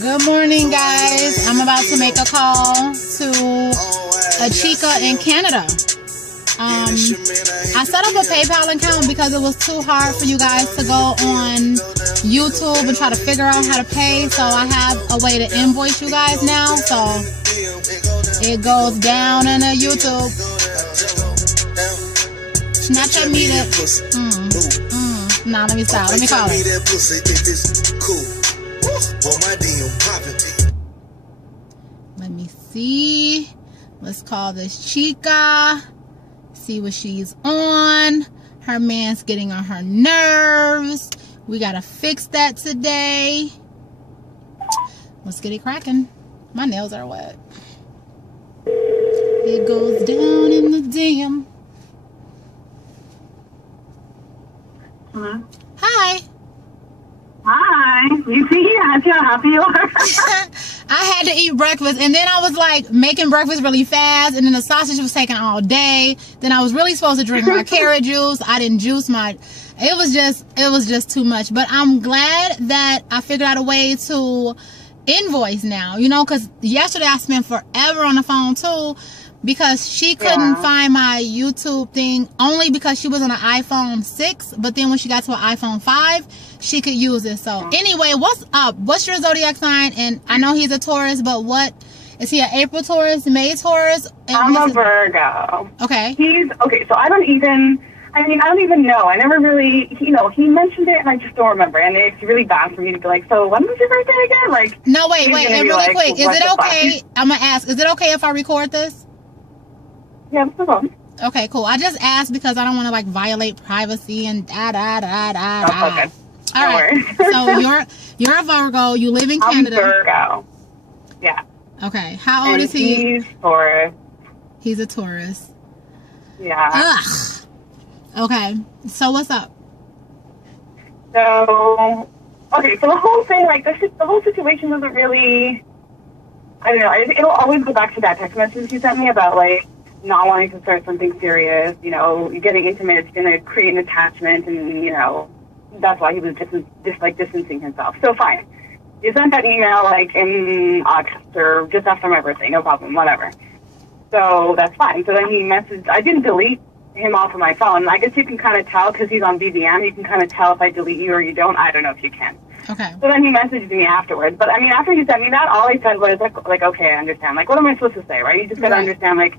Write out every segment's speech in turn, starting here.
Good morning, guys. I'm about to make a call to a Chica in Canada. I set up a PayPal account because it was too hard for you guys to go on YouTube and try to figure out how to pay. So I have a way to invoice you guys now. So it goes down in a YouTube. Snapchat me that. Nah, let me stop. Let me call it. Let me see. Let's call this Chica. See what she's on. Her man's getting on her nerves. We gotta fix that today. Let's get it cracking. My nails are wet. It goes down in the dam. Hello? Hi. Hi. You see how happy you are? I had to eat breakfast, and then I was like making breakfast really fast, and then the sausage was taking all day. Then I was really supposed to drink my carrot juice. I didn't juice my. It was just too much. But I'm glad that I figured out a way to invoice now. You know, because yesterday I spent forever on the phone too, because she couldn't find my YouTube thing only because she was on an iPhone 6. But then when she got to an iPhone 5, she could use it. So anyway, what's up? What's your zodiac sign? And I know he's a Taurus, but what is he? An April Taurus, May Taurus? And I'm a Virgo. Okay. He's okay. So I don't even know. I never really, he mentioned it and I just don't remember. And it's really bad for me to be like, so when was your birthday again? Like, no, wait, and really quick, is it okay? I'm gonna ask, is it okay if I record this? Yeah, no problem. Okay, cool. I just asked because I don't want to like violate privacy and da. Okay. All right. So you're a Virgo. You live in Canada. I'm Virgo. Yeah. Okay. How old is he? He's Taurus. He's a Taurus. Yeah. Ugh. Okay. So what's up? So the whole thing, like the whole situation doesn't really. I don't know. It'll always go back to that text message you sent me about like not wanting to start something serious. You know, getting intimate. It's gonna create an attachment, and you know. That's why he was distancing himself. So fine. You sent that email like in August or just after my birthday. No problem. Whatever. So that's fine. So then he messaged. I didn't delete him off of my phone. I guess you can kind of tell because he's on BBM. You can kind of tell if I delete you or you don't. I don't know if you can. Okay. So then he messaged me afterwards. But I mean, after he sent me that, all I said was like okay, I understand. Like, what am I supposed to say, right? You just got to understand like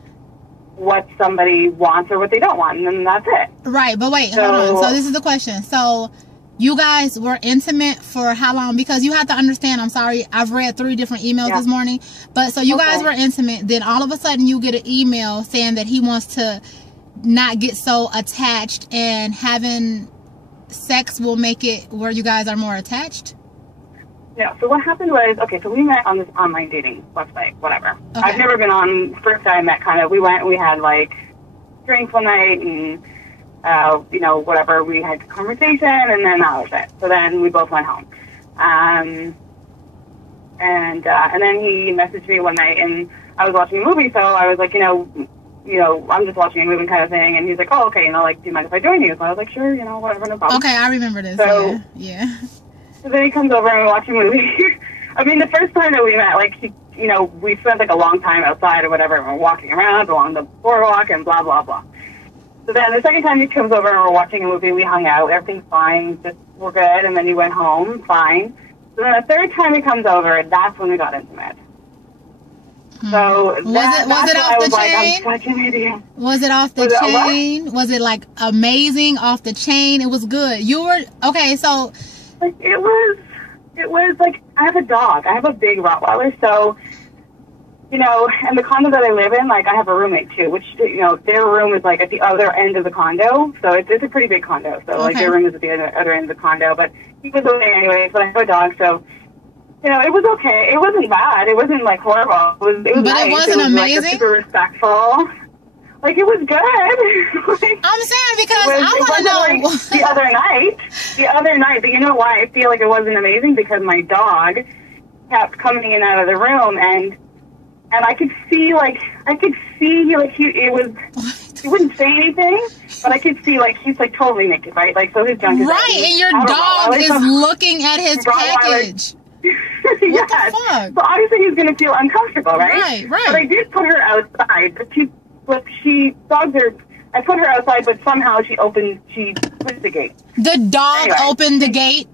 what somebody wants or what they don't want, and then that's it. Right. But wait, hold on. So this is the question. So you guys were intimate for how long? Because you have to understand, I'm sorry, I've read 3 different emails this morning. But so you guys were intimate. Then all of a sudden you get an email saying that he wants to not get so attached, and having sex will make it where you guys are more attached? No. So what happened was, so we met on this online dating website, whatever. Okay. I've never been on, first I met we had like drinks one night and whatever, we had a conversation, and then that was it. So then we both went home. And then he messaged me one night, and I was watching a movie, so I was like, I'm just watching a movie kind of thing, and he's like, oh, okay, like, do you mind if I join you? So I was like, sure, whatever, no problem. Okay, I remember this. So, yeah. So then he comes over and we watch a movie. I mean, the first time that we met, like, we spent like a long time outside or whatever, and we're walking around along the boardwalk and blah, blah, blah. So then the second time he comes over and we're watching a movie, we hung out, everything's fine, we're good, and then he went home, fine. So then the third time he comes over, that's when we got intimate. So was it off the chain? I'm such an idiot. Was it off the chain? Was it like amazing off the chain? It was good. You were, okay, so. Like, it was like, I have a dog. I have a big Rottweiler, so, and the condo that I live in, like, I have a roommate too, which, their room is like at the other end of the condo, so it's a pretty big condo, so like their room is at the other end of the condo, but he was away anyway, but I have a dog, so, it was okay. It wasn't bad. It wasn't like horrible. It was nice. It wasn't amazing? Like, super respectful. Like, it was good. Like, I'm saying because I want to know. Like the other night, but you know why I feel like it wasn't amazing? Because my dog kept coming in and out of the room, and I could see, he wouldn't say anything, but I could see, like, he's, like, totally naked, right? Like, so his junk is right, and your dog is looking at his package. What the fuck? So obviously he's going to feel uncomfortable, Right. But I did put her outside, I put her outside, but somehow she pushed the gate. The dog opened the gate?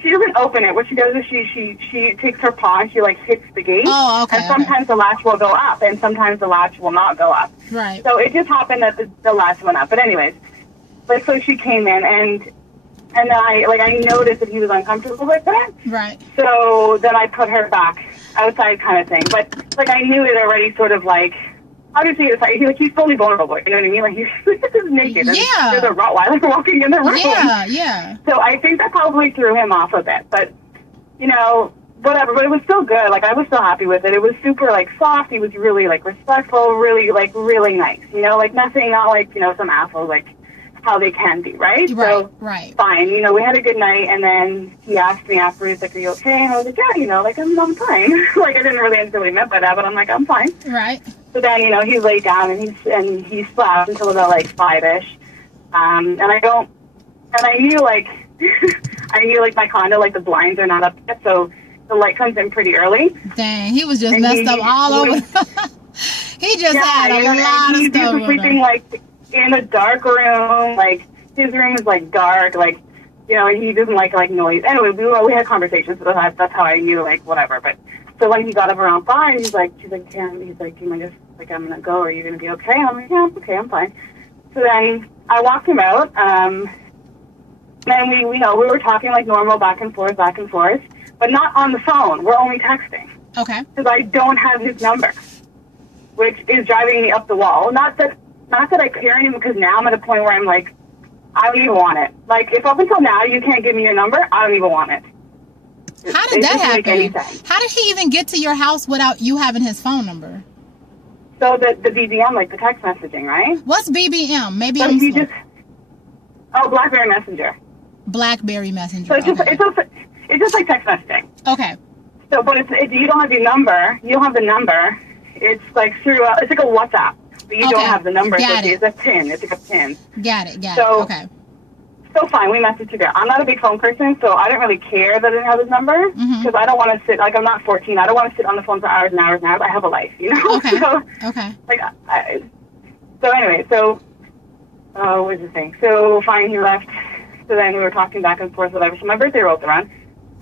She doesn't open it. What she does is she takes her paw and she like hits the gate. Oh, okay. And sometimes the latch will go up, and sometimes the latch will not go up. Right. So it just happened that the latch went up. But anyways, so she came in, and then I noticed that he was uncomfortable with it. Right. So then I put her back outside, kind of thing. But like I knew it already, sort of like. Obviously, it's like he's fully vulnerable. You know what I mean? Like he's naked. Yeah. There's a Rottweiler walking in the room. Yeah. So I think that probably threw him off a bit. But whatever. But it was still good. Like I was still happy with it. It was super like soft. He was really like respectful. Really nice. Like nothing. Not like some assholes like how they can be. Right. Right. Fine. We had a good night, and then he asked me afterwards, like, "Are you okay?" And I was like, "Yeah. Like I'm fine." Like I didn't really understand what he meant by that, but I'm like, I'm fine. Right. So then, he laid down and he slept until about like 5-ish. And I knew like, my condo, like the blinds are not up yet, so the light comes in pretty early. Dang, he was just messed up all over. He just had a lot of He's stuff. just sleeping like in a dark room, like his room is like dark, like, he doesn't like noise. Anyway, we had conversations, so that's how I knew, like, whatever, but. So when he got up around 5, she's like, Karen, he's like, do you mind just, like, I'm going to go, are you going to be okay? And I'm like, yeah, okay, I'm fine. So then I walked him out, then we were talking like normal, back and forth, but not on the phone. We're only texting. Okay. Because I don't have his number, which is driving me up the wall. Not that I care anymore, because now I'm at a point where I'm like, I don't even want it. Like, if up until now you can't give me your number, I don't even want it. How did that happen? How did he even get to your house without you having his phone number? So the BBM, like the text messaging, right? What's BBM? Maybe so BlackBerry Messenger. BlackBerry Messenger. So it's just like text messaging. Okay. So, but you don't have your number. You don't have the number. It's like through it's like a WhatsApp, but you don't have the number. It's a PIN. It's like a PIN. Got it. So, okay. So fine, we messaged together. I'm not a big phone person, so I don't really care that I didn't have his number, because I don't want to sit, like, I'm not 14. I don't want to sit on the phone for hours and hours and hours. I have a life, Okay. Okay. Like, so anyway, what was the thing? So fine, he left. So then we were talking back and forth, whatever. So my birthday rolled around,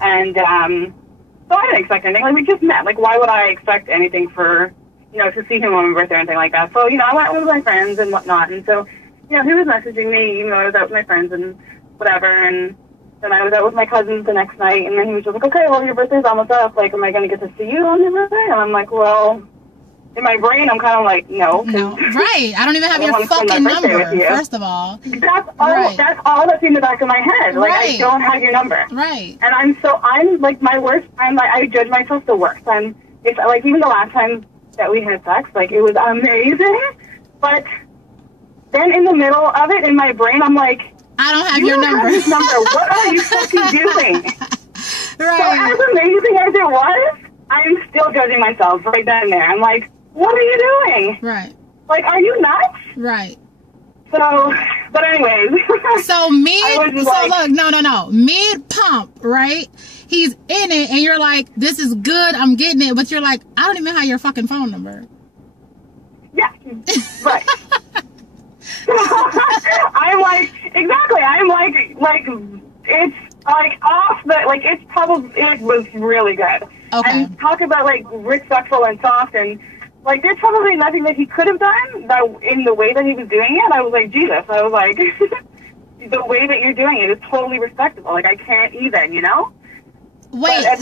and so I didn't expect anything. Like, we just met. Like, why would I expect anything for, to see him on my birthday or anything like that? So, I went with my friends and whatnot, and so, he was messaging me, even though I was out with my friends and whatever, and then I was out with my cousins the next night, and then he was just like, okay, well, your birthday's almost up, like, am I going to get to see you on your birthday? And I'm like, well, in my brain, I'm kind of like, no. Right, I don't even have your fucking number, first of all. That's all that's in the back of my head, like, I don't have your number. Right. And I'm like, I judge myself the worst. Even the last time that we had sex, like, it was amazing, but then in the middle of it, in my brain, I'm like, I don't have your number. Have his number. What are you fucking doing? Right. So as amazing as it was, I'm still judging myself right then and there. I'm like, what are you doing? Right. Like, are you nuts? Right. So, but anyways. So look, no. Mid pump, right? He's in it, and you're like, this is good, I'm getting it. But you're like, I don't even have your fucking phone number. Yeah. Right. I'm like, exactly. I'm like, it's like off the, like, it was really good. Okay. And talk about like respectful and soft, and like there's probably nothing that he could have done that in the way that he was doing it. I was like, Jesus. I was like, the way that you're doing it is totally respectable. Like, I can't even, Wait,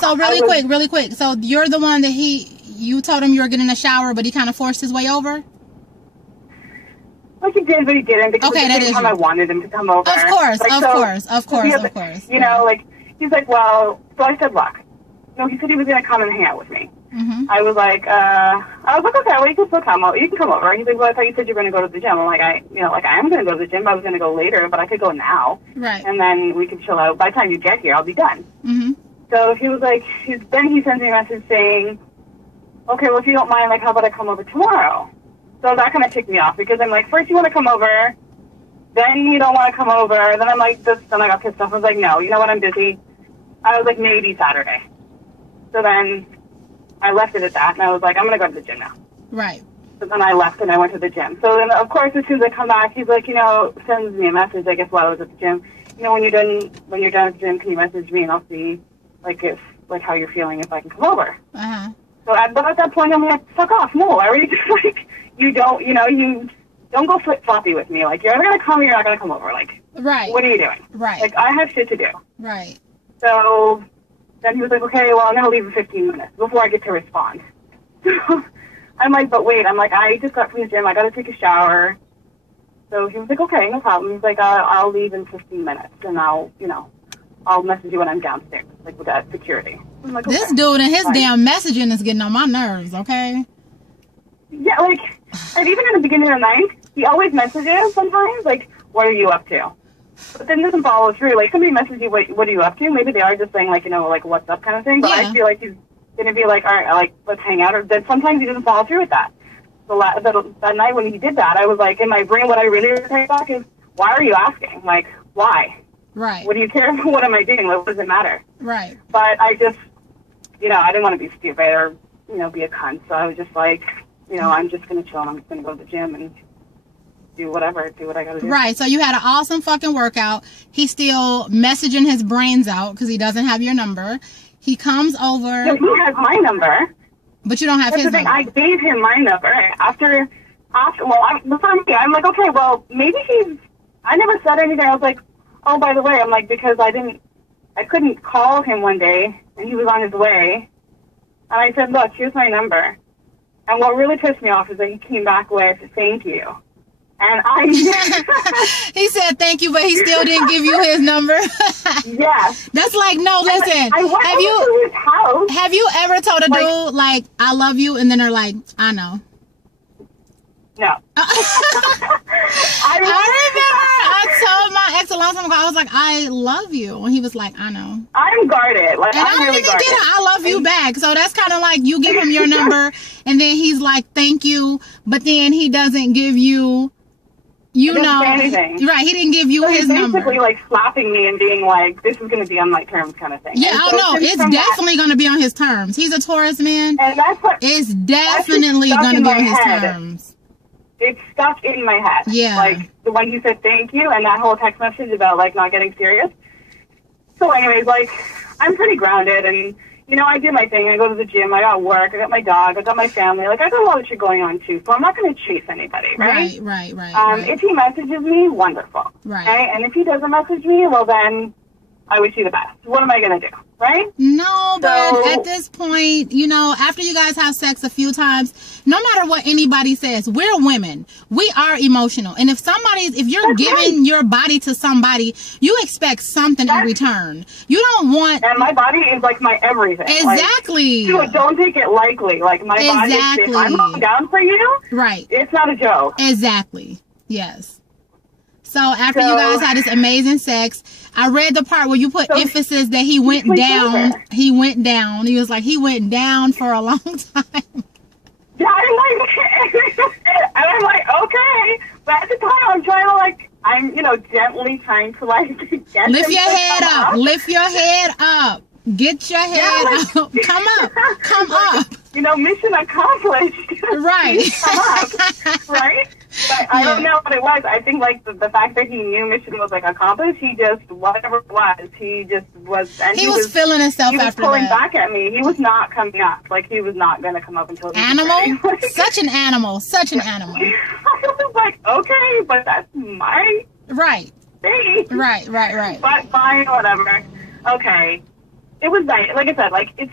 so really quick. So you're the one that you told him you were getting a shower, but he kind of forced his way over? Like, he did, but he didn't, because at the same time I wanted him to come over. Of course. Like, he's like, well, so I said, look, he said he was going to come and hang out with me. I was like, okay, well, you can still come over. You can come over. He's like, well, I thought you said you were going to go to the gym. I'm like, I am going to go to the gym. I was going to go later, but I could go now. Right. And then we could chill out. By the time you get here, I'll be done. So he was like, then he sends me a message saying, okay, well, if you don't mind, like, how about I come over tomorrow? So that kind of ticked me off, because I'm like, first you want to come over, then you don't want to come over. Then I'm like, then I got pissed off. I was like, no, you know what, I'm busy. I was like, maybe Saturday. So then I left it at that, and I was like, I'm going to go to the gym now. Right. So then I left, and I went to the gym. So then, of course, as soon as I come back, he's like, sends me a message, I guess, while I was at the gym. When you're done at the gym, can you message me, and I'll see, how you're feeling, if I can come over. Uh-huh. So at that point, I'm like, fuck off. No, I already just, you don't go flip-floppy with me. Like, you're either going to come or you're not going to come over. Like, right. What are you doing? Right. Like, I have shit to do. Right. So then he was like, okay, well, I'm going to leave in 15 minutes before I get to respond. So I'm like, but wait. I'm like, I just got from the gym. I got to take a shower. So he was like, okay, no problem. He's like, I'll leave in 15 minutes, and I'll message you when I'm downstairs, like, with that security. I'm like, okay. This dude and his damn messaging is getting on my nerves, okay? Yeah, like, and even in the beginning of the night, he always messages sometimes, like, what are you up to? But then doesn't follow through. Like, somebody messages you, what are you up to? Maybe they are just saying, like, what's up kind of thing. But yeah. I feel like he's going to be like, all right, like, let's hang out. Or then sometimes he doesn't follow through with that. So that night when he did that, I was like, in my brain, what I really take back is, why are you asking? Like, why? Right. What do you care? What am I doing? What does it matter? Right. But I just, I didn't want to be stupid or, be a cunt. So I was just like, I'm just going to chill and I'm just going to go to the gym and do what I got to do. Right. So you had an awesome fucking workout. He's still messaging his brains out because he doesn't have your number. He comes over. No, he has my number. But you don't have his number. I gave him my number after before me, I'm like, okay, well, maybe I never said anything. I was like, oh, by the way, I'm like, because I couldn't call him one day and he was on his way. And I said, look, here's my number. And what really pissed me off is that he came back with, thank you. And he said thank you, but he still didn't give you his number. Yes. That's like, no, listen. I went to his house. Have you ever told a dude, like, I love you, and then they're like, I know? No. I remember I told my ex a long time ago, I was like, I love you. And he was like, I know. I'm guarded. Like, and I don't even get it. I love you back. So that's kind of like you give him your number, and then he's like, thank you. But then he doesn't give you, anything. Right, he didn't give you his number. Basically, like, slapping me and being like, this is going to be on my terms kind of thing. Yeah, I know. It's definitely going to be on his terms. He's a Taurus man. And that's what... It's definitely going to be on his terms. It's stuck in my head. Yeah. Like, when he said thank you and that whole text message about, like, not getting serious. So anyways, like, I'm pretty grounded and, I do my thing. I go to the gym. I got work. I got my dog. I got my family. Like, I got a lot of shit going on, too. So I'm not going to chase anybody, right? Right. If he messages me, wonderful. Right. Okay? And if he doesn't message me, well, then I wish you the best. What am I going to do? Right? No, but at this point, after you guys have sex a few times, no matter what anybody says, we're women. We are emotional. And if you're giving your body to somebody, you expect something in return. You don't want... And my body is like my everything. Exactly. Like, don't take it lightly. Like, my body is... If I'm down for you, right. It's not a joke. Exactly. Yes. So after you guys had this amazing sex, I read the part where you put emphasis that he went down. He went down. He was like, he went down for a long time. Yeah, I'm like, okay. But at the time, I'm trying to, like, gently trying to, like, get Lift your head up. Lift your head up. Get your head up. Come up. Come up. Mission accomplished. Right. Come up. Right? But I don't know what it was. I think, like, the fact that he knew mission was, like, accomplished, he just, whatever it was, he just was... And he was feeling himself after that. He was pulling back at me. He was not coming up. Like, he was not going to come up until... Animal? Such an animal. Such an animal. I was like, okay, but that's my... Right. thing. Right. But fine, whatever. Okay. It was nice. Like I said, like, it's...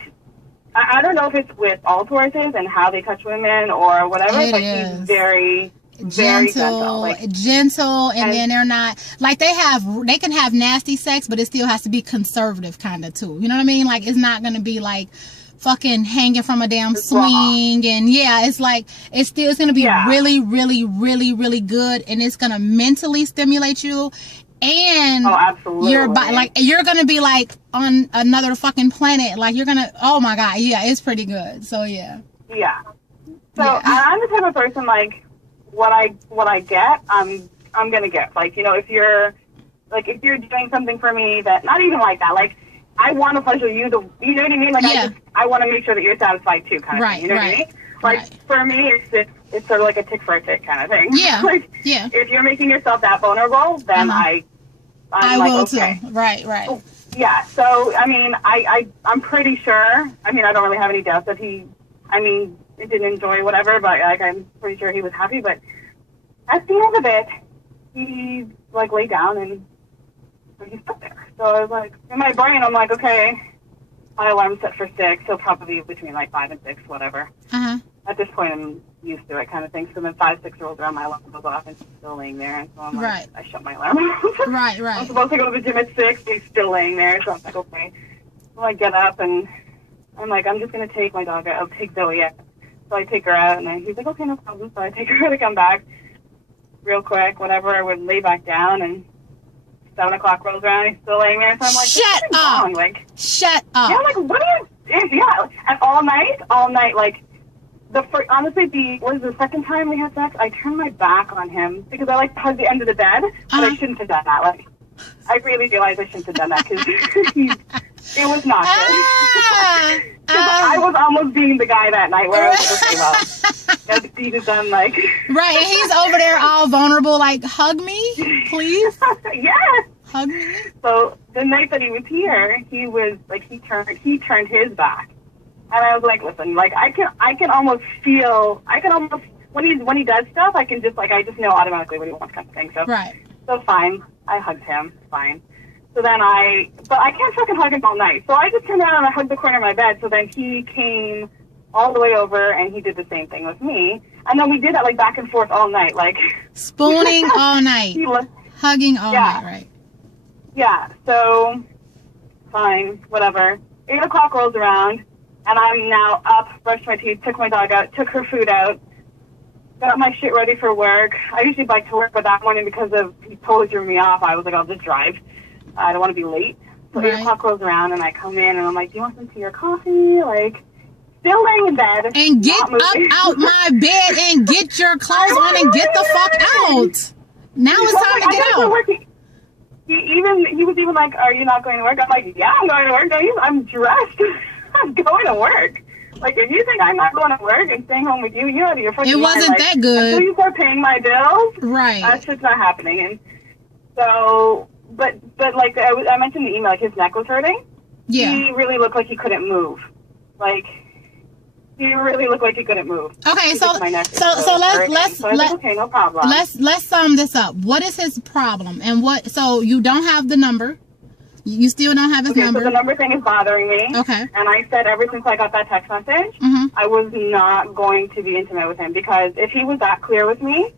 I don't know if it's with all Tauruses and how they touch women or whatever, but he's very gentle, and then they're not like they can have nasty sex, but it still has to be conservative kind of too. You know what I mean? Like, it's not gonna be like fucking hanging from a damn swing, and it's like it's gonna be really, really, really, really good, and it's gonna mentally stimulate you. And your body, like, you're gonna be like on another fucking planet. Like, you're gonna, oh my god, it's pretty good. So So I'm the type of person, like, what I get, I'm gonna get. Like, if you're doing something for me that, not even like that, like, I want to pleasure you. You know what I mean? Like I want to make sure that you're satisfied too, kind of thing. You know what I mean? Like for me, it's sort of like a tick for a tick kind of thing. Yeah. Like if you're making yourself that vulnerable, then I will too. Right. Oh, yeah. So I mean, I'm pretty sure. I mean, I don't really have any doubts that he. I mean, didn't enjoy whatever, but like I'm pretty sure he was happy. But at the end of it, he like laid down and he sat there. So I was like, in my brain, I'm like, okay, my alarm's set for 6, so probably between like 5 and 6, whatever. At this point, I'm used to it, kind of thing. So then 5, 6 rolls around, my alarm goes off, and he's still laying there. And so I'm like, I shut my alarm off. Right. I'm supposed to go to the gym at 6, he's still laying there. So I'm like, okay. So I get up, and I'm like, I'm just gonna take my dog out. I'll take Zoe out. So I take her out, and then he's like, okay, no problem. So I take her to come back, real quick, whatever. I would lay back down, and 7 o'clock rolls around, he's still laying there. So I'm like, shut up. Wrong? Like, shut up. Yeah, I'm like, what are you? Yeah, and all night, like. Honestly, the second time we had sex, I turned my back on him because I like to hug the end of the bed, but I shouldn't have done that. Like, I really realized I shouldn't have done that because it was not good. I was almost being the guy that night where I was like, okay, well, that's deed is done, like. Right, and he's over there all vulnerable, like, hug me, please. Yes. Hug me. So the night that he was here, he was like, he turned his back. And I was like, listen, like I can almost feel, when he does stuff, I can just like, I just know automatically what he wants, kind of thing. So fine, I hugged him, fine. So then but I can't fucking hug him all night. So I just turned around and I hugged the corner of my bed. So then he came all the way over and he did the same thing with me. And then we did that like back and forth all night, like spooning all night, hugging all night, right? Yeah. So fine, whatever. 8 o'clock rolls around. And I'm now up, brushed my teeth, took my dog out, took her food out, got my shit ready for work. I usually bike to work, but that morning because he totally threw me off, I was like, I'll just drive. I don't want to be late. So 8 o'clock rolls around, and I come in, and I'm like, do you want some tea or coffee? Like, still laying in bed. And get up out my bed and get your clothes on and get the fuck out. Now it's time to get out. He was even like, are you not going to work? I'm like, yeah, I'm going to work. I'm dressed. I'm going to work. Like, if you think I'm not going to work and staying home with you, you're out of your fucking mind. It wasn't that good. Until you start paying my bills, right? That's just not happening. And so, but like I mentioned in the email, like his neck was hurting. Yeah. He really looked like he couldn't move. Like, he really looked like he couldn't move. Okay, so let's okay, no problem. Let's sum this up. What is his problem, and what? So you don't have the number. You still don't have his number? So the number thing is bothering me. Okay. And I said ever since I got that text message, I was not going to be intimate with him because if he was that clear with me,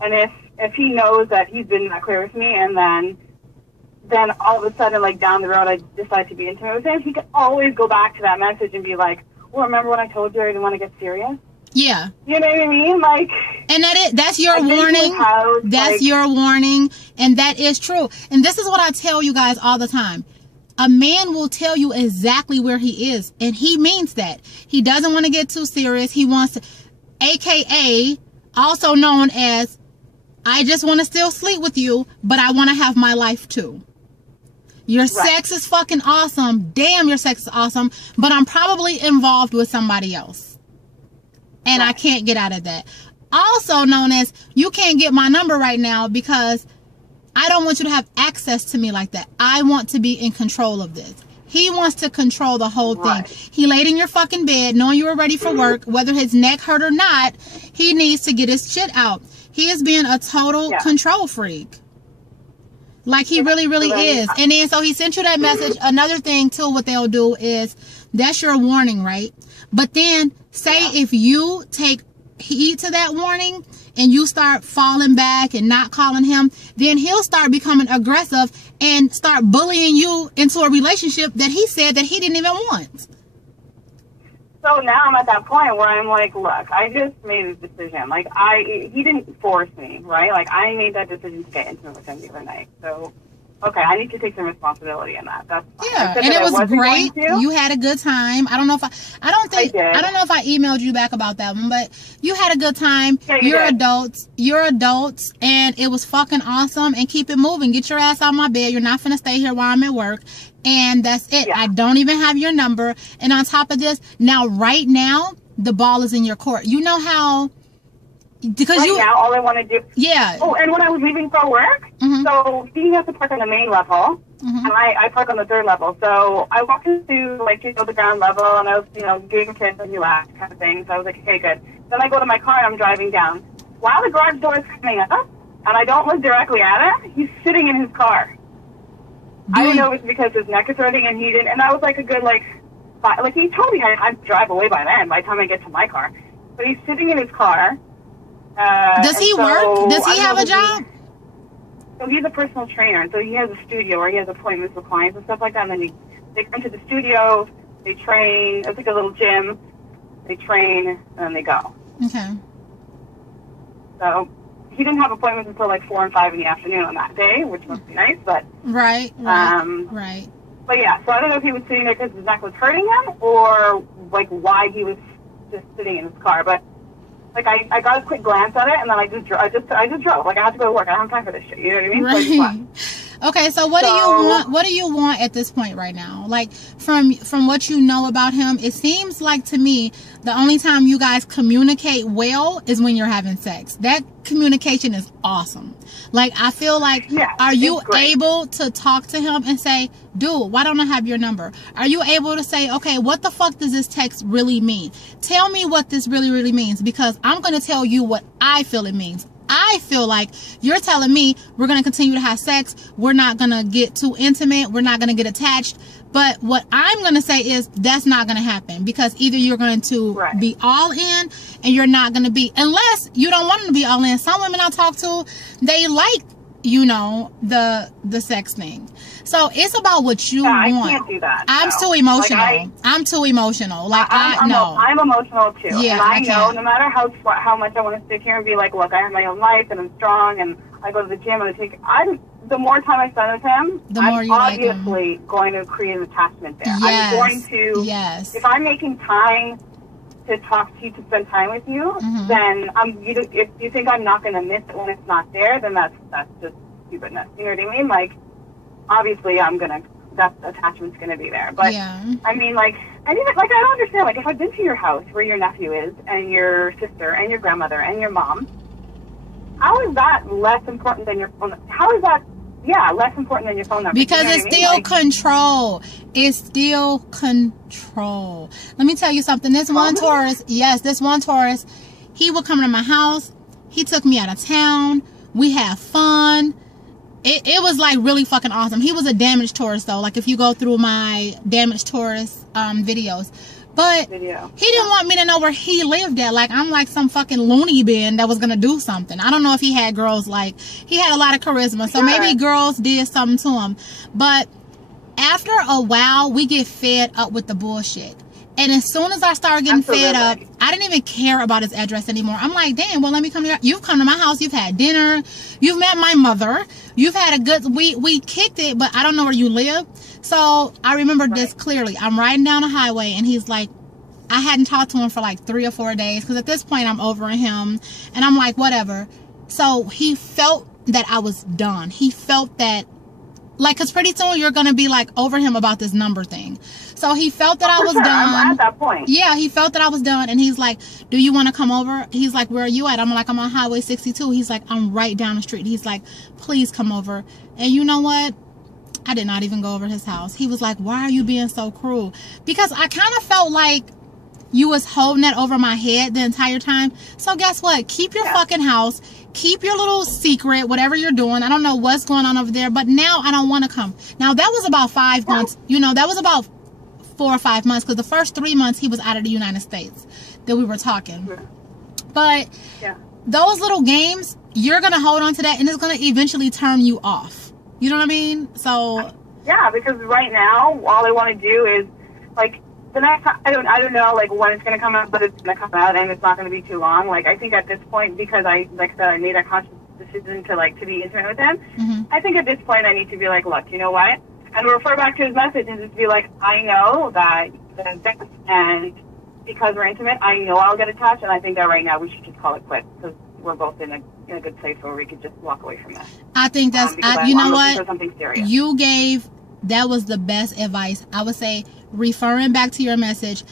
and if he knows that he's been that clear with me, and then all of a sudden, like down the road, I decide to be intimate with him, he can always go back to that message and be like, well, remember when I told you I didn't want to get serious? Yeah. You know what I mean? Like, and that's your warning. That's your warning. And that is true. And this is what I tell you guys all the time. A man will tell you exactly where he is. And he means that. He doesn't want to get too serious. He wants to, AKA, also known as, I just want to still sleep with you, but I want to have my life too. Your sex is fucking awesome. Damn, your sex is awesome. But I'm probably involved with somebody else. And I can't get out of that. Also known as, you can't get my number right now because I don't want you to have access to me like that. I want to be in control of this. He wants to control the whole thing. He laid in your fucking bed knowing you were ready for work. Whether his neck hurt or not, he needs to get his shit out. He is being a total control freak. Like he really, really is. And then so he sent you that message. Another thing too, what they'll do is, that's your warning, right? But then say if you take heed to that warning and you start falling back and not calling him, then he'll start becoming aggressive and start bullying you into a relationship that he said that he didn't even want. So now I'm at that point where I'm like, look, I just made a decision. Like, he didn't force me, right? Like, I made that decision to get intimate with him the other night. So okay, I need to take some responsibility in that. That's fine. Yeah, and it was great. You had a good time. I don't know if I don't know if I emailed you back about that one, but you had a good time. Yeah, You're adults, and it was fucking awesome. And keep it moving. Get your ass out of my bed. You're not finna stay here while I'm at work. And that's it. Yeah. I don't even have your number. And on top of this, right now, the ball is in your court. You know how... Because now, all I want to do... Yeah. Oh, and when I was leaving for work, so he has to park on the main level, and I park on the third level. So I walked into, like, the ground level, and I was, giving kids a new act kind of thing. So I was like, okay, good. Then I go to my car, and I'm driving down. While the garage door is coming up, and I don't look directly at it, he's sitting in his car. I didn't know it was because his neck is hurting, and he didn't. And that was, like, a good, he told me I'd drive away by then, by the time I get to my car. But he's sitting in his car. Does he work? Does he have a job? So he's a personal trainer. So he has a studio where he has appointments with clients and stuff like that. And then they come to the studio, they train. It's like a little gym. They train, and then they go. Okay. So he didn't have appointments until like 4 and 5 in the afternoon on that day, which must be nice. But right. But yeah, so I don't know if he was sitting there because his neck was hurting him, or like why he was just sitting in his car. But like I got a quick glance at it, and then I just drove. Like I had to go to work. I don't have time for this shit. You know what I mean? Right. Okay, so what do you want? What do you want at this point right now? Like from what you know about him, it seems like to me the only time you guys communicate well is when you're having sex. That communication is awesome. Like I feel like, are you able to talk to him and say, dude, why don't I have your number? Are you able to say, okay, what the fuck does this text really mean? Tell me what this really means, because I'm going to tell you what I feel it means. I feel like you're telling me we're going to continue to have sex. We're not going to get too intimate. We're not going to get attached. But what I'm going to say is that's not going to happen, because either you're going to be all in and you're not going to be, unless you don't want them to be all in. Some women I talk to, they like, the sex thing. So it's about what you want. I can't do that. I'm too emotional. I'm too emotional. Like I'm emotional too. Yeah, and I know no matter how much I want to sit here and be like, look, I have my own life and I'm strong and I go to the gym and the more time I spend with him, I'm obviously going to create an attachment there. Yes. I'm going to, if I'm making time to talk to you, to spend time with you, then if you think I'm not going to miss it when it's not there, then that's just stupidness. You know what I mean? Like, obviously that attachment's going to be there. But, I mean, like, I don't understand. Like, if I've been to your house where your nephew is and your sister and your grandmother and your mom, how is that less important than your phone? How is that, less important than your phone number? Because it's still control. It's still control. Let me tell you something. This one Taurus, he would come to my house. He took me out of town. We had fun. It was like really fucking awesome. He was a damaged Taurus though. Like if you go through my damaged Taurus videos. But he didn't want me to know where he lived at. Like, I'm like some fucking loony bin that was going to do something. I don't know if he had girls, like, he had a lot of charisma. So maybe girls did something to him. But after a while, we get fed up with the bullshit. And as soon as I started getting fed up, I didn't even care about his address anymore. I'm like, damn, well, let me come here. You've come to my house. You've had dinner. You've met my mother. You've had a good, we kicked it, but I don't know where you live. So I remember this clearly. I'm riding down the highway and he's like, I hadn't talked to him for like 3 or 4 days. Because at this point I'm over him and I'm like, whatever. So he felt that I was done. He felt that, like, because pretty soon you're going to be like over him about this number thing. So he felt that I was done. I'm at that point. Yeah, he felt that I was done. And he's like, do you want to come over? He's like, where are you at? I'm like, I'm on Highway 62. He's like, I'm right down the street. He's like, please come over. And you know what? I did not even go over his house. He was like, why are you being so cruel? Because I kind of felt like you was holding that over my head the entire time. So guess what? Keep your fucking house. Keep your little secret, whatever you're doing. I don't know what's going on over there, but now I don't want to come. Now, that was about 5 months. You know, that was about 4 or 5 months, because the first 3 months he was out of the United States that we were talking. But those little games, you're going to hold on to that, and it's going to eventually turn you off. You know what I mean? So yeah, because right now, all I want to do is, like, the next time, I don't know, like, when it's going to come out, but it's going to come out, and it's not going to be too long. Like, I think at this point, because I made a conscious decision to be intimate with him, I think at this point I need to be like, look, you know what? And refer back to his message and just be like, I know that and because we're intimate, I know I'll get attached, and I think that right now we should just call it quits because we're both in a good place where we could just walk away from this. I think that's, you know what? For something serious. You gave, that was the best advice. I would say, referring back to your message,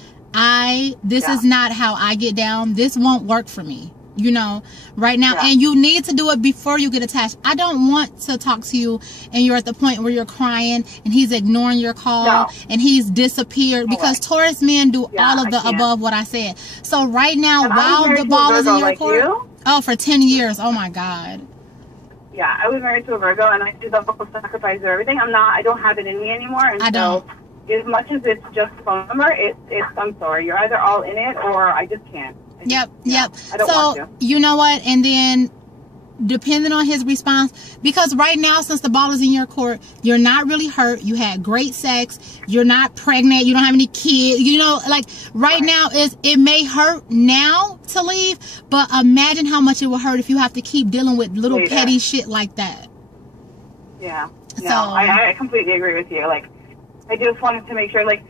this is not how I get down. This won't work for me, you know, right now. Yeah. And you need to do it before you get attached. I don't want to talk to you and you're at the point where you're crying and he's ignoring your call and he's disappeared, because Taurus men do all of the above what I said. So right now, while the ball is in your court, for 10 years. Oh my God. Yeah, I was married to a Virgo, and I did the whole sacrifice of everything. I don't have it in me anymore. And I don't. As much as it's just a phone number, I'm sorry. You're either all in it or I just can't. Yep. I don't want to. You know what? And then, depending on his response, because right now, since the ball is in your court, you're not really hurt. You had great sex. You're not pregnant. You don't have any kids. You know, like right now, it may hurt now to leave, but imagine how much it will hurt if you have to keep dealing with little petty shit like that. Yeah. No, I completely agree with you. Like, I just wanted to make sure, like,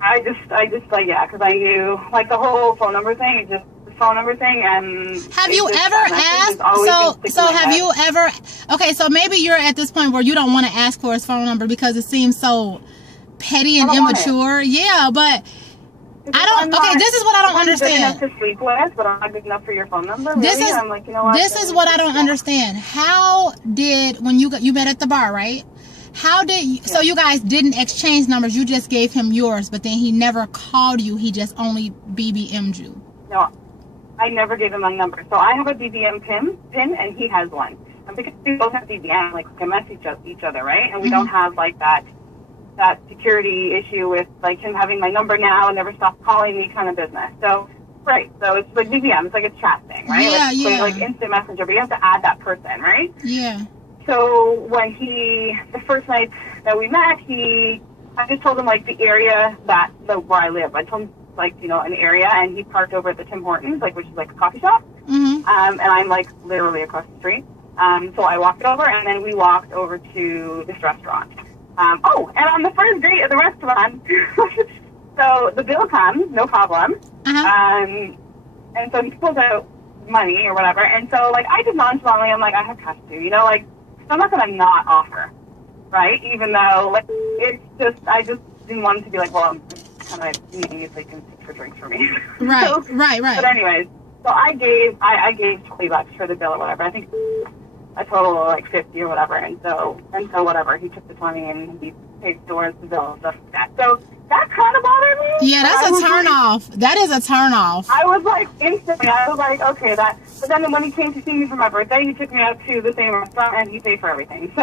I just because I knew, like, the whole phone number thing, and have you ever asked, okay, so maybe you're at this point where you don't want to ask for his phone number because it seems so petty and immature. Yeah, but this is what I don't understand. I'm good enough to sleep with, but I'm not good enough for your phone number. Really? I'm like, you know what? This is what I don't understand. How did, when you met at the bar, right? How did you, so you guys didn't exchange numbers, you just gave him yours, but then he never called you, he just only BBM'd you? No, I never gave him my number. So I have a BBM pin and he has one. And because we both have BBM, like, we can message each other, right? And we don't have, like, that security issue with, like, him having my number now and never stop calling me kind of business. So, right. So it's like BBM. It's like a chat thing, right? Yeah, like instant messenger, but you have to add that person, right? Yeah. So when the first night that we met, I just told him, like, the area where I live. I told him, like, you know, an area, and he parked over at the Tim Hortons, like, which is like a coffee shop. And I'm, like, literally across the street. So I walked over, and then we walked over to this restaurant. And on the first date at the restaurant, so the bill comes, no problem. And so he pulls out money or whatever. And so, like, I just nonchalantly, I'm like, I have cash too, you know, like, I'm not going to not offer, right? Even though, like, it's just, I just didn't want him to be like, well, I'm kind of needing you so you can take for drinks for me. Right, so, right. But anyways, so I gave $20 for the bill or whatever. I think a total of, like, 50 or whatever. And so whatever, he took the 20 and he paid towards the bill and stuff like that. So that kind of bothered me. Yeah, that's a turn off. That is a turn off. I was like, instantly, I was like, okay, that. But then when he came to see me for my birthday, he took me out to the same restaurant and he paid for everything. So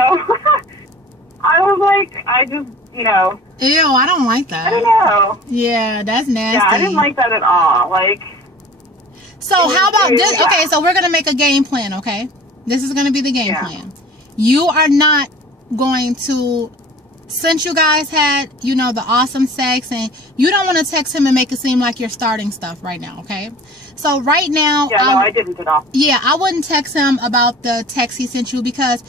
I was like, I just, you know. Ew, I don't like that. I don't know. Yeah, that's nasty. Yeah, I didn't like that at all. Like. So how about this? Yeah. Okay, so we're going to make a game plan, okay? This is going to be the game plan. You are not going to, since you guys had, you know, the awesome sex, and you don't want to text him and make it seem like you're starting stuff right now, okay? So right now, I didn't at all. Yeah, I wouldn't text him about the text he sent you, because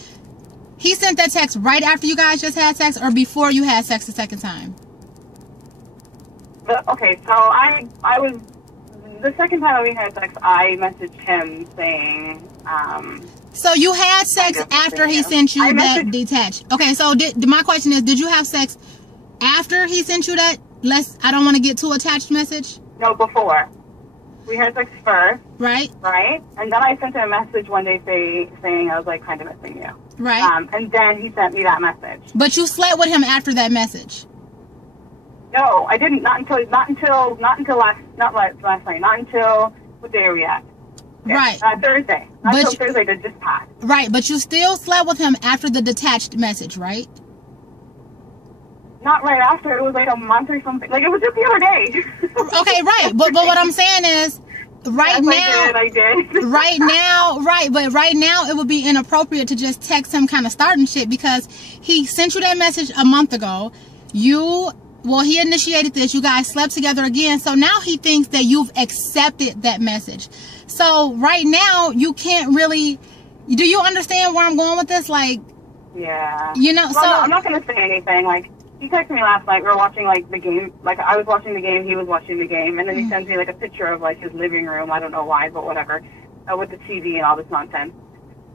he sent that text right after you guys just had sex or before you had sex the second time. Okay, so I was, the second time we had sex, I messaged him saying, so you had sex after he sent you that detached. Okay, so my question is, did you have sex after he sent you that I don't want to get too attached message? No, before. We had sex first. Right. Right? And then I sent him a message one day saying I was, like, kind of missing you. Right. And then he sent me that message. But you slept with him after that message? No, I didn't. Not until last night. Not until, what day are we at? Right. Thursday. Not until Thursday that just passed. Right, but you still slept with him after the detached message, right? Not right after. It was like a month or something. Like, it was just the other day. Okay, right. But what I'm saying is, right now, I did. Right now, right. But right now, it would be inappropriate to just text him kind of starting shit, because he sent you that message a month ago. He initiated this. You guys slept together again. So now he thinks that you've accepted that message. So right now, you can't really Do you understand where I'm going with this? Like, yeah. You know, well, so... no, I'm not going to say anything. Like, he texted me last night. We were watching, like, the game. Like, I was watching the game. He was watching the game. And then he sends me, like, a picture of, like, his living room. I don't know why, but whatever. With the TV and all this nonsense.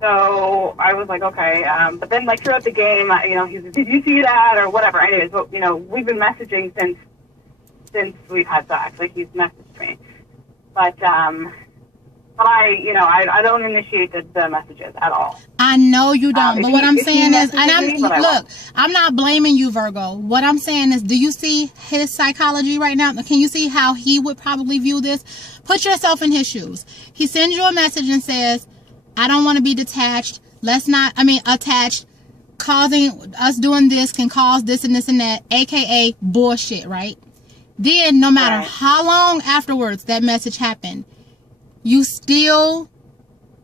So I was like, okay. But then, like, throughout the game, you know, he's, did you see that? Or whatever. Anyways, but, you know, we've been messaging since we've had sex. Like, he's messaged me. But I don't initiate the messages at all. I know you don't, but what I'm saying is, and look, I'm not blaming you, Virgo. What I'm saying is, do you see his psychology right now? Can you see how he would probably view this? Put yourself in his shoes. He sends you a message and says, I don't want to be detached. Attached. Causing us doing this can cause this and this and that, aka bullshit, right? Then, no matter how long afterwards that message happened, you still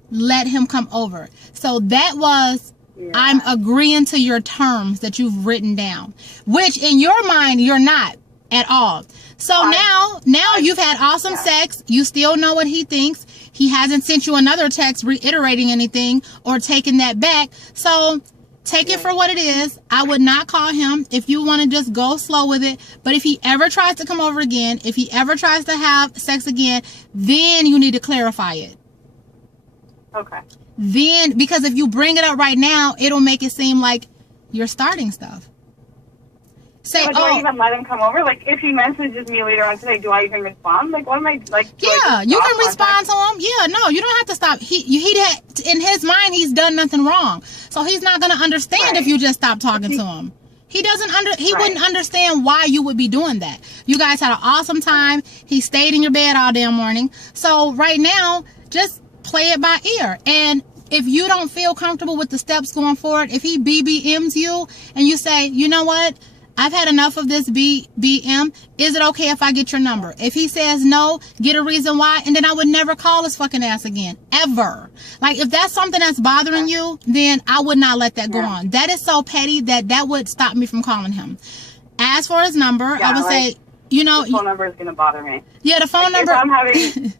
let him come over. So that was, I'm agreeing to your terms that you've written down, which in your mind, you're not at all. So now you've had awesome sex. You still know what he thinks. He hasn't sent you another text reiterating anything or taking that back. So take it for what it is. I would not call him. If you want to just go slow with it. But if he ever tries to come over again, if he ever tries to have sex again, then you need to clarify it. Okay. Then, because if you bring it up right now, it'll make it seem like you're starting stuff. Say, do I even let him come over? Like, if he messages me later on today, do I even respond? Like, what am I, like... Yeah, you can respond to him. Yeah, no, you don't have to stop. In his mind, he's done nothing wrong. So he's not going to understand if you just stop talking to him. He wouldn't understand why you would be doing that. You guys had an awesome time. He stayed in your bed all damn morning. So right now, just play it by ear. And if you don't feel comfortable with the steps going forward, if he BBMs you and you say, you know what? I've had enough of this BBM. Is it okay if I get your number? If he says no, get a reason why, and then I would never call his fucking ass again. Ever. Like, if that's something that's bothering you, then I would not let that go on. That is so petty that would stop me from calling him. As for his number, I would say, you know... The phone number is going to bother me. Yeah, the phone number... If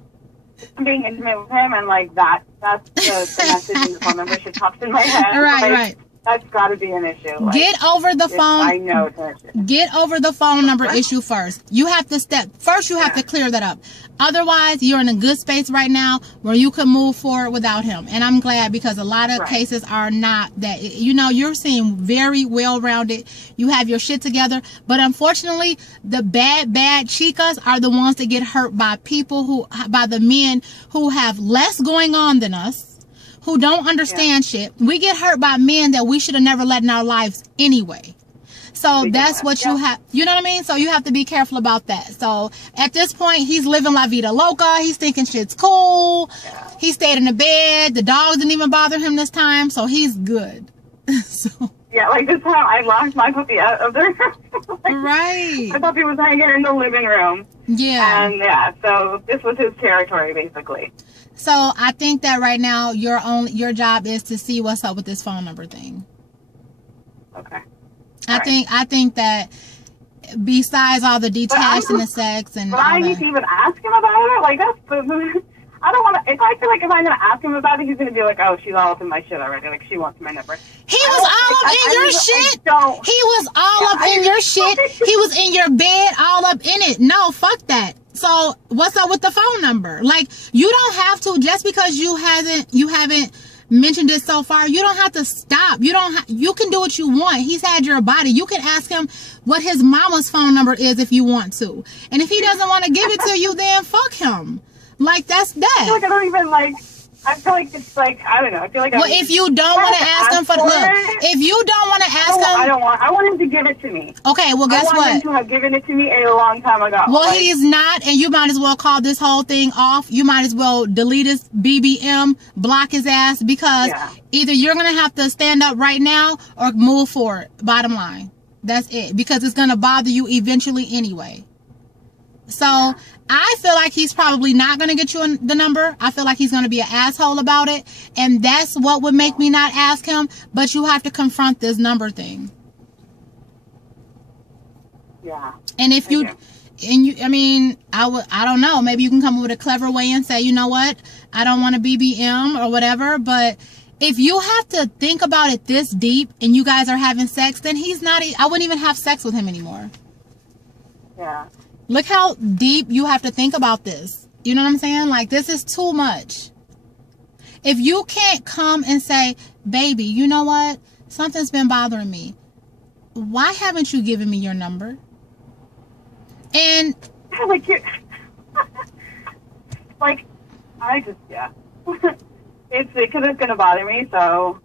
I'm being intimate with him, and, like, that's the message in the phone number should pop in my head. Right. That's got to be an issue. Like, get over the phone. I know. Get over the phone number issue first. You have to you have to clear that up. Otherwise, you're in a good space right now where you can move forward without him. And I'm glad, because a lot of cases are not that. You know, you're seeing very well-rounded. You have your shit together. But unfortunately, the bad chicas are the ones that get hurt by by the men who have less going on than us, who don't understand shit. We get hurt by men that we should have never let in our lives anyway. So that's what you have, you know what I mean? So you have to be careful about that. So at this point, he's living la vida loca. He's thinking shit's cool. He stayed in the bed. The dog didn't even bother him this time. So he's good. Yeah, like this time I locked my puppy out of there. Right. My puppy was hanging in the living room. Yeah. And so this was his territory, basically. So I think that right now your job is to see what's up with this phone number thing. Okay. I think that besides all the detached and the sex and but I need to even ask him about it. Like, I don't want to. If I feel like if I'm gonna ask him about it, he's gonna be like, "Oh, she's all up in my shit already. Like, she wants my number." He was all up in your shit. He was all up in your shit. He was in your bed, all up in it. No, fuck that. So what's up with the phone number? Like, you don't have to, just because you haven't mentioned it so far, you don't have to stop. You can do what you want. He's had your body. You can ask him what his mama's phone number is if you want to. And if he doesn't want to give it to you, then fuck him. Like, that's that. I feel like I don't even, like, I feel like it's like, I don't know. I feel like if you don't want to ask him if you don't want to ask him. I want him to give it to me. Okay, well, guess what? I want him to have given it to me a long time ago. Well, he's not, and you might as well call this whole thing off. You might as well delete his BBM, block his ass, because either you're going to have to stand up right now or move forward, bottom line. That's it, because it's going to bother you eventually anyway. So I feel like he's probably not going to get you the number. I feel like he's going to be an asshole about it. And that's what would make me not ask him. But you have to confront this number thing. Yeah. And if I mean, I don't know. Maybe you can come up with a clever way and say, you know what? I don't want to BBM or whatever. But If you have to think about it this deep and you guys are having sex, then he's not, I wouldn't even have sex with him anymore. Yeah. Look how deep you have to think about this. You know what I'm saying? Like, this is too much. If you can't come and say, baby, you know what? Something's been bothering me. Why haven't you given me your number? And like, like, I just, yeah. It's because it's going to bother me, so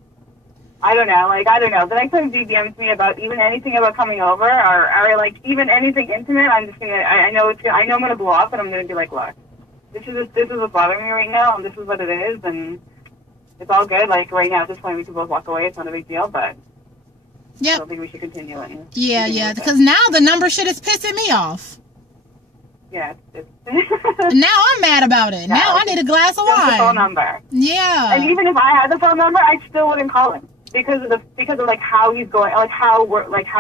I don't know. Like, I don't know. The next time BBMs me about even anything about coming over or like even anything intimate, I'm just going to, I know I'm going to blow up and I'm going to be like, look, this is what's bothering me right now and this is what it is and it's all good. Like, right now at this point we can both walk away. It's not a big deal, but I don't think we should continue it. Yeah, because now the number shit is pissing me off. Yeah. Now I'm mad about it. Now I need a glass of wine. The phone number. Yeah. And even if I had the phone number, I still wouldn't call him because of like how he's going, like how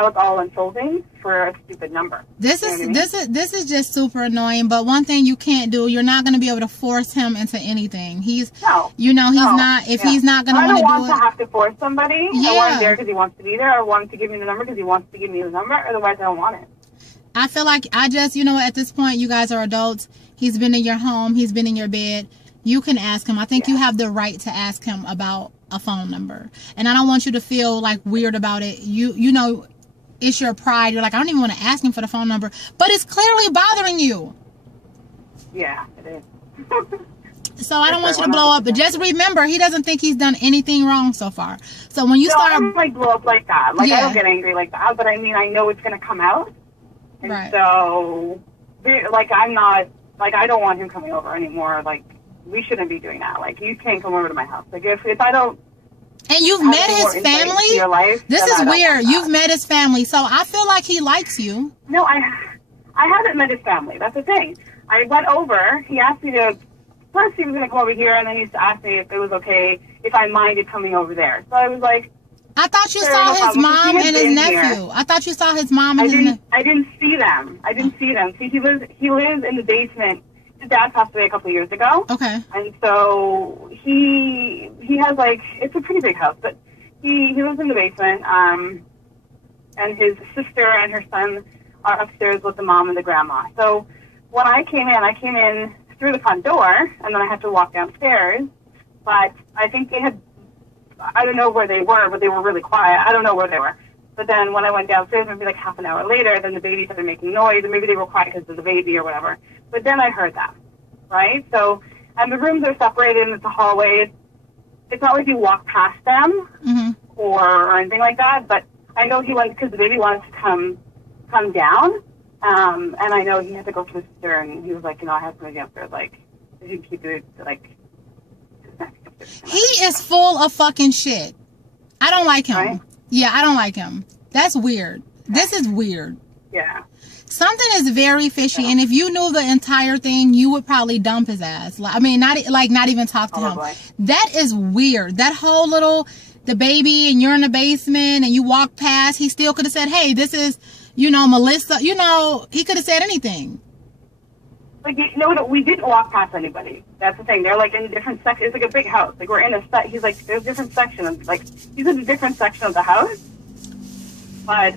it's all unfolding for a stupid number. This is just super annoying. But one thing you can't do, you're not going to be able to force him into anything. He's not. He's not going to want to do it. I don't want to have to force somebody. Yeah. I want him there because he wants to be there. I want him to give me the number because he wants to give me the number. Otherwise, I don't want it. I feel like at this point, you guys are adults. He's been in your home. He's been in your bed. You can ask him. I think you have the right to ask him about a phone number. And I don't want you to feel like weird about it. You know, it's your pride. You're like, I don't even want to ask him for the phone number. But it's clearly bothering you. Yeah, it is. So I don't want you to blow up. But just remember, he doesn't think he's done anything wrong so far. So when you start... I don't like blow up like that. Like, I don't get angry like that. But I mean, I know it's going to come out. And so, like, I'm not, like, I don't want him coming over anymore. Like, we shouldn't be doing that. Like, you can't come over to my house. Like, if I don't... And you've met his family? Life, this is weird. You've met his family. So I feel like he likes you. No, I haven't met his family. That's the thing. I went over. He asked me to... First, he was going to come over here, and then he asked me if it was okay, if I minded coming over there. So I was like... I thought you saw his mom and his nephew. I thought you saw his mom and his nephew. I didn't see them. See, he lives in the basement. His dad passed away a couple of years ago. Okay. And so he has, like, it's a pretty big house, but he lives in the basement. And his sister and her son are upstairs with the mom and the grandma. So when I came in through the front door, and then I had to walk downstairs. But I think I don't know where they were, but they were really quiet. I don't know where they were. But then when I went downstairs, maybe like half an hour later, then the baby started making noise, and maybe they were quiet because of the baby or whatever. But then I heard that, right? So, and the rooms are separated, and it's a hallway. It's not like you walk past them or anything like that, but I know he went because the baby wanted to come down, and I know he had to go to his sister, and he was like, I have somebody upstairs, like, you can keep it, like... He is full of fucking shit. I don't like him. Right? Yeah, I don't like him. That's weird. This is weird. Yeah. Something is very fishy, and if you knew the entire thing, you would probably dump his ass. I mean, not even talk to him. That is weird. That whole the baby, and you're in the basement, and you walk past, he still could have said, hey, this is, Melissa. He could have said anything. Like, we didn't walk past anybody. That's the thing. They're, like, in different sections. It's like a big house. Like, we're in a he's like, there's different sections. Like, he's in a different section of the house. But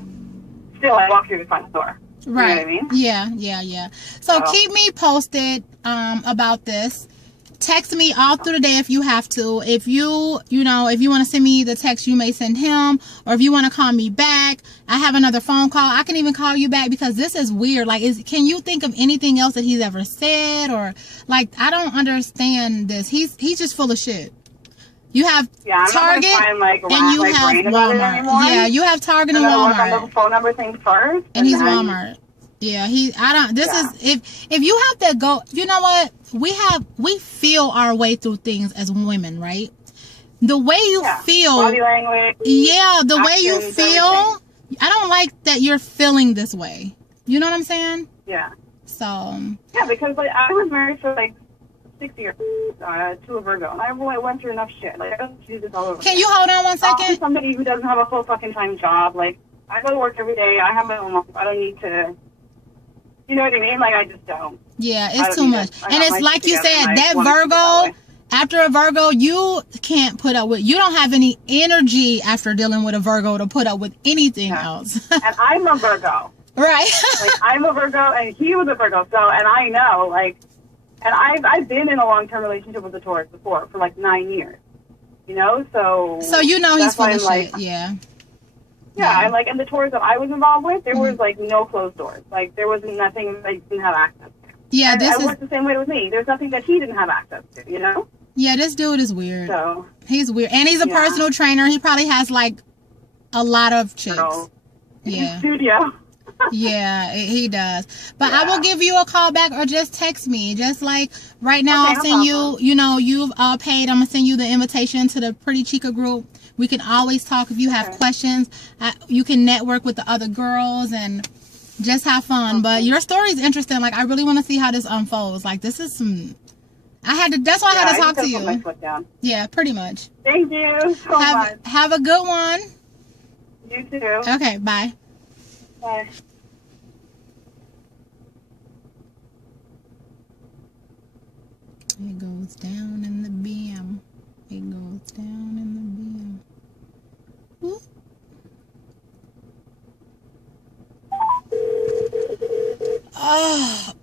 still, I walk through the front door. Right. You know what I mean? Yeah. So keep me posted about this. Text me all through the day if you have to. If you want to send me the text, you may send him. Or if you want to call me back, I have another phone call. I can even call you back because this is weird. Like, can you think of anything else that he's ever said? Or, like, I don't understand this. He's just full of shit. You have Target and you have Walmart. Yeah, you have Target and Walmart. Work on the phone number thing first. And he's Walmart. Yeah, if you have to go, you know what? We feel our way through things as women, right? The way you feel, body language, the way you feel, everything. I don't like that you're feeling this way. You know what I'm saying? Yeah. So. Yeah, because like I was married for like 6 years to a Virgo, and I went through enough shit. Like I don't do this all over. Can you hold on one second? Somebody who doesn't have a full fucking time job. Like I go to work every day. I have my own life. I don't need to. You know what I mean? Like, I just don't. Yeah, it's too much. And it's like you said, that Virgo, After a Virgo, you can't put up with, you don't have any energy after dealing with a Virgo to put up with anything else. And I'm a Virgo. Right. Like, I'm a Virgo, and he was a Virgo, so, and I know, like, and I've been in a long-term relationship with a Taurus before, for like 9 years, you know, so. So you know he's full of shit, yeah. Yeah, and like, and the Taurus that I was involved with, there was like no closed doors. Like, there was nothing that you didn't have access to. Yeah, and this it worked the same way with me. There's nothing that he didn't have access to, you know? Yeah, this dude is weird. So. He's weird. And he's a personal trainer. He probably has like a lot of chicks. Yeah. Studio. Yeah, he does. But I will give you a call back or just text me. Just like right now, I'll send you, you know, you've paid. I'm going to send you the invitation to the Pretty Chica group. We can always talk if you have questions. You can network with the other girls and just have fun. But your story is interesting. Like, I really want to see how this unfolds. Like, this is some... that's why I had to talk to you. My foot down. Yeah, pretty much. Thank you so much. Have a good one. You too. Okay, bye. Bye. It goes down in the BM. It goes down in the BM. Whoop. Oh.